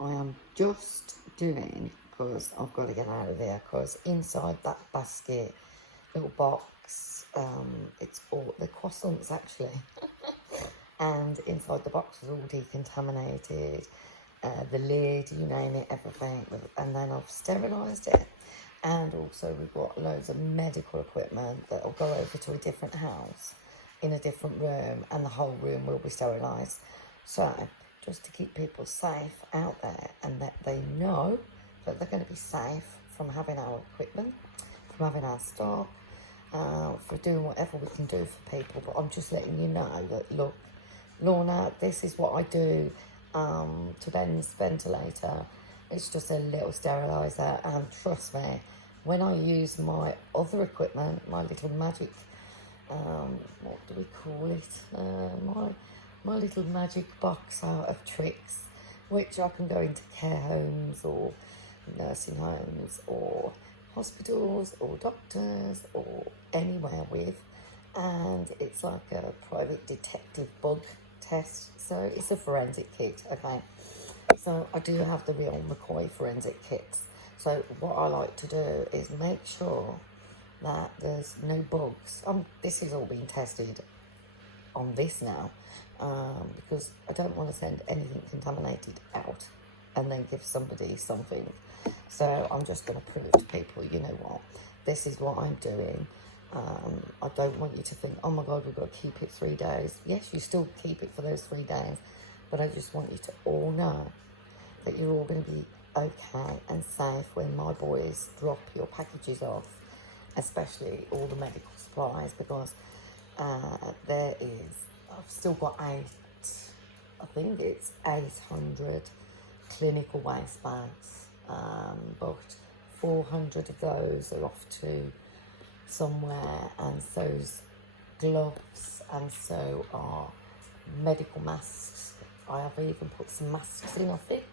I am just doing, because I've got to get out of here, because inside that basket, little box, it's all the croissants actually, and inside the box was all decontaminated, the lid, you name it, everything, and then I've sterilised it. And also we've got loads of medical equipment that will go over to a different house in a different room, and the whole room will be sterilised. So just to keep people safe out there, and that they know that they're going to be safe from having our equipment, from having our stock, for doing whatever we can do for people. But I'm just letting you know that, look, Lorna, this is what I do to Ben's ventilator. It's just a little steriliser, and trust me, when I use my other equipment, my little magic, what do we call it? My little magic box out of tricks, which I can go into care homes or nursing homes or hospitals or doctors or anywhere with, and it's like a private detective bug test. So it's a forensic kit, okay? So I do have the real McCoy forensic kits. So what I like to do is make sure that there's no bugs. This is all being tested on this now, because I don't want to send anything contaminated out and then give somebody something. So I'm just going to prove to people, you know what, this is what I'm doing. I don't want you to think, oh my God, we've got to keep it 3 days. Yes, you still keep it for those 3 days, but I just want you to all know that you're all going to be okay and safe when my boys drop your packages off, especially all the medical supplies, because I've still got I think it's 800 clinical waste bags, but 400 of those are off to somewhere, and so's gloves, and so are medical masks. I have even put some masks in, I think,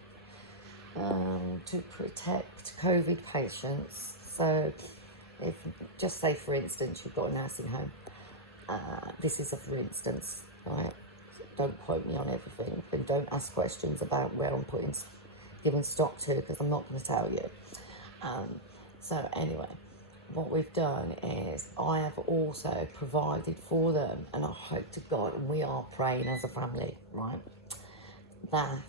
to protect COVID patients. So if, just say for instance, you've got a nursing home, this is a for instance, right? Don't quote me on everything, and don't ask questions about where I'm giving stock to, because I'm not going to tell you. So anyway, what we've done is I have also provided for them, and I hope to God, and we are praying as a family, right, that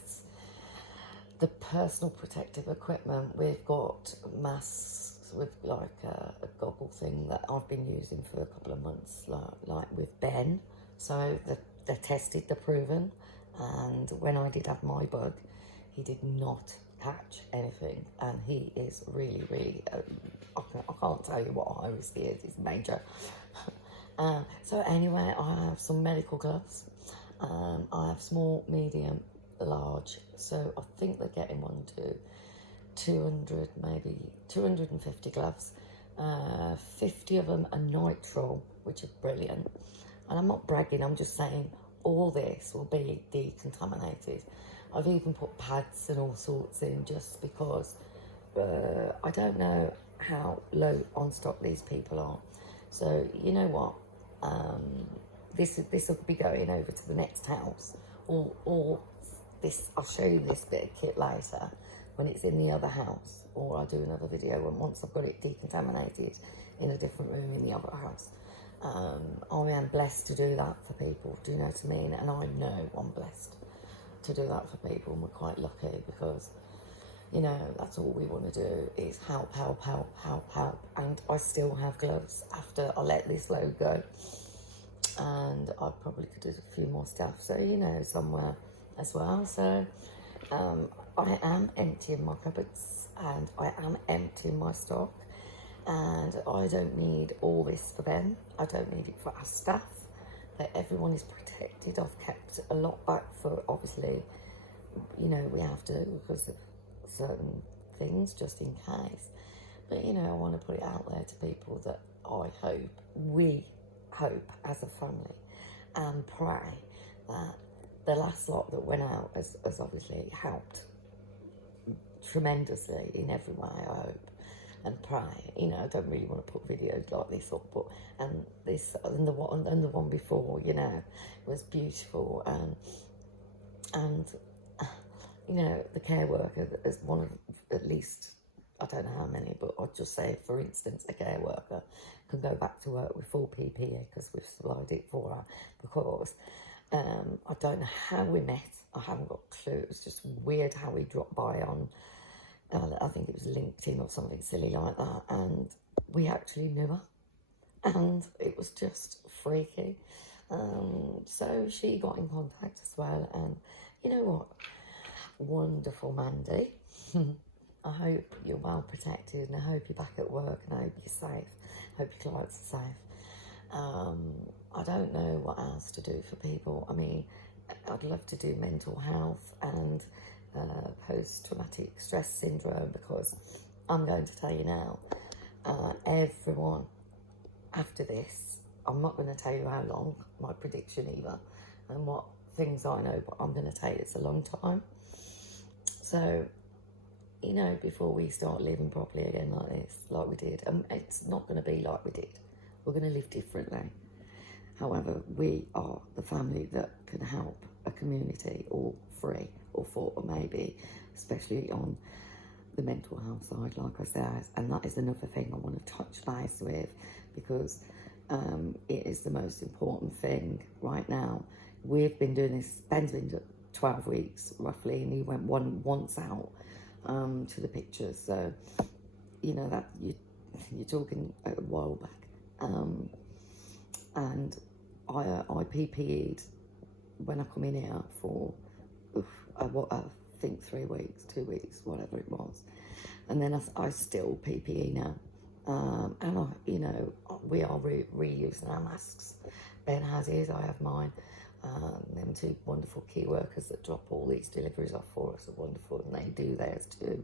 the personal protective equipment, we've got masks with like a goggle thing that I've been using for a couple of months, like with Ben. So they're tested, they're proven, and when I did have my bug, he did not catch anything, and he is really, really, I can't tell you what high risk he is, he's major. So anyway, I have some medical gloves, I have small, medium, large, so I think they're getting one to 200, maybe 250 gloves. 50 of them are nitrile, which are brilliant, and I'm not bragging, I'm just saying all this will be decontaminated. I've even put pads and all sorts in, just because I don't know how low on stock these people are. So you know what, this will be going over to the next house, or this, I'll show you this bit of kit later when it's in the other house, or I'll do another video once I've got it decontaminated in a different room in the other house. I am blessed to do that for people, do you know what I mean? And I know I'm blessed to do that for people, and we're quite lucky, because, you know, that's all we want to do is help, help, help, help, help. And I still have gloves after I let this load go, and I probably could do a few more stuff, so, you know, somewhere as well. So I am emptying my cupboards, and I am emptying my stock, and I don't need all this for them. I don't need it for our staff, that everyone is protected. I've kept a lot back for, obviously, you know, we have to because of certain things, just in case. But, you know, I want to put it out there to people that we hope as a family, and pray that the last lot that went out has obviously helped tremendously in every way, I hope, and pray. You know, I don't really want to put videos like this up, but and the one before, you know, was beautiful, and you know, the care worker as one of at least, I don't know how many, but I'll just say, for instance, a care worker can go back to work with full PPE because we've supplied it for her. Because I don't know how we met. I haven't got a clue. It was just weird how we dropped by on, I think it was LinkedIn or something silly like that. And we actually knew her. And it was just freaky. So she got in contact as well. And you know what? Wonderful Mandy. I hope you're well protected, and I hope you're back at work, and I hope you're safe. I hope your clients are safe. I don't know what else to do for people. I mean, I'd love to do mental health and post-traumatic stress syndrome, because I'm going to tell you now, everyone after this, I'm not going to tell you how long, my prediction either, and what things I know, but I'm going to tell you it's a long time. So, you know, before we start living properly again like this, like we did, it's not going to be like we did. We're going to live differently. However, we are the family that can help a community, all free or for, or maybe, especially on the mental health side, like I said. And that is another thing I want to touch base with, because it is the most important thing right now. We've been doing this, Ben's been 12 weeks roughly, and he went once out to the pictures. So, you know, that you're talking a while back. And I PPE'd when I come in here for, I think 3 weeks, 2 weeks, whatever it was. And then I still PPE now. And I, you know, we are reusing our masks. Ben has his, I have mine. Them two wonderful key workers that drop all these deliveries off for us are wonderful, and they do theirs too.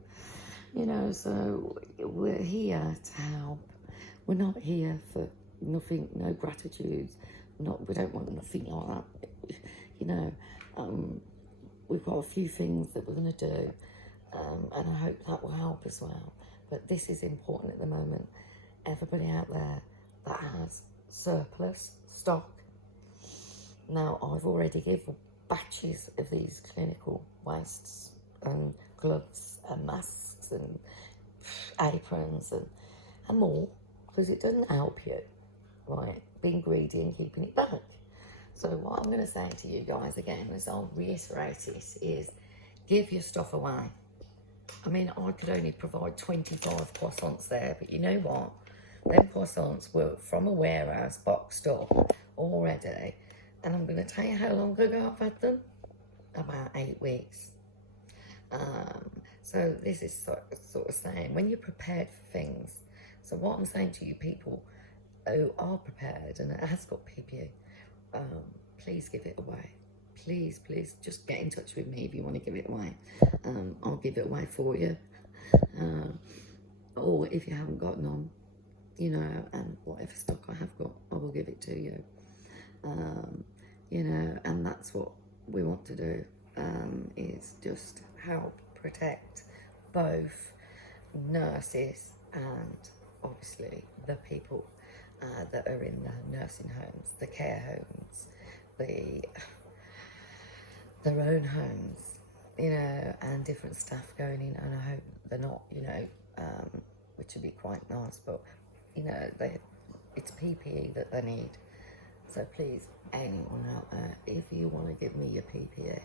You know, so we're here to help. We're not here for nothing, no gratitudes. We don't want nothing like that. You know, we've got a few things that we're going to do, and I hope that will help as well. But this is important at the moment. Everybody out there that has surplus stock. Now, I've already given batches of these clinical wastes, and gloves and masks and aprons and more, because it doesn't help you, right, being greedy and keeping it back. So what I'm going to say to you guys again, as I'll reiterate this, is give your stuff away. I mean, I could only provide 25 croissants there, but you know what? Them croissants were from a warehouse boxed up already. And I'm going to tell you how long ago I've had them. About 8 weeks. So this is sort of saying, when you're prepared for things. So what I'm saying to you people who are prepared and it has got PPE, please give it away. Please, please, just get in touch with me if you want to give it away. I'll give it away for you. Or if you haven't got none, you know, and whatever stock I have got, I will give it to you. You know, and that's what we want to do, is just help protect both nurses and obviously the people that are in the nursing homes, the care homes, their own homes, you know, and different staff going in. And I hope they're not, you know, which would be quite nice, but you know, it's PPE that they need. So please, anyone out there, if you want to give me your PPE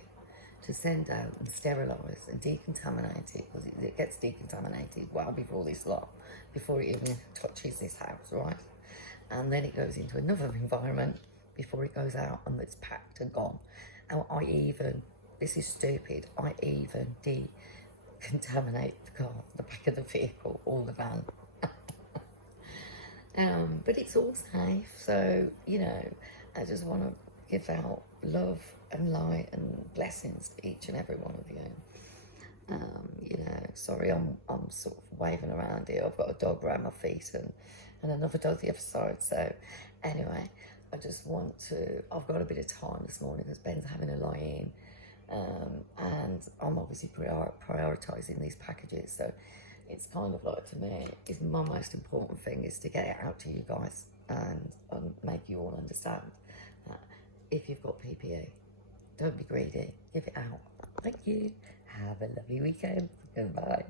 to send out and sterilise and decontaminate it, because it gets decontaminated well before this lot, before it even touches this house, right? And then it goes into another environment before it goes out and it's packed and gone. And I even, this is stupid, I even decontaminate the car, the back of the vehicle, or the van. But it's all safe, so, you know, I just want to give out love and light and blessings to each and every one of you. You know, sorry, I'm sort of waving around here. I've got a dog around my feet and another dog the other side. So, anyway, I just want to, I've got a bit of time this morning because Ben's having a lie-in. And I'm obviously prioritising these packages, so it's kind of like, to me, is my most important thing is to get it out to you guys and make you all understand that if you've got PPE, don't be greedy, give it out. Thank you. Have a lovely weekend. Goodbye.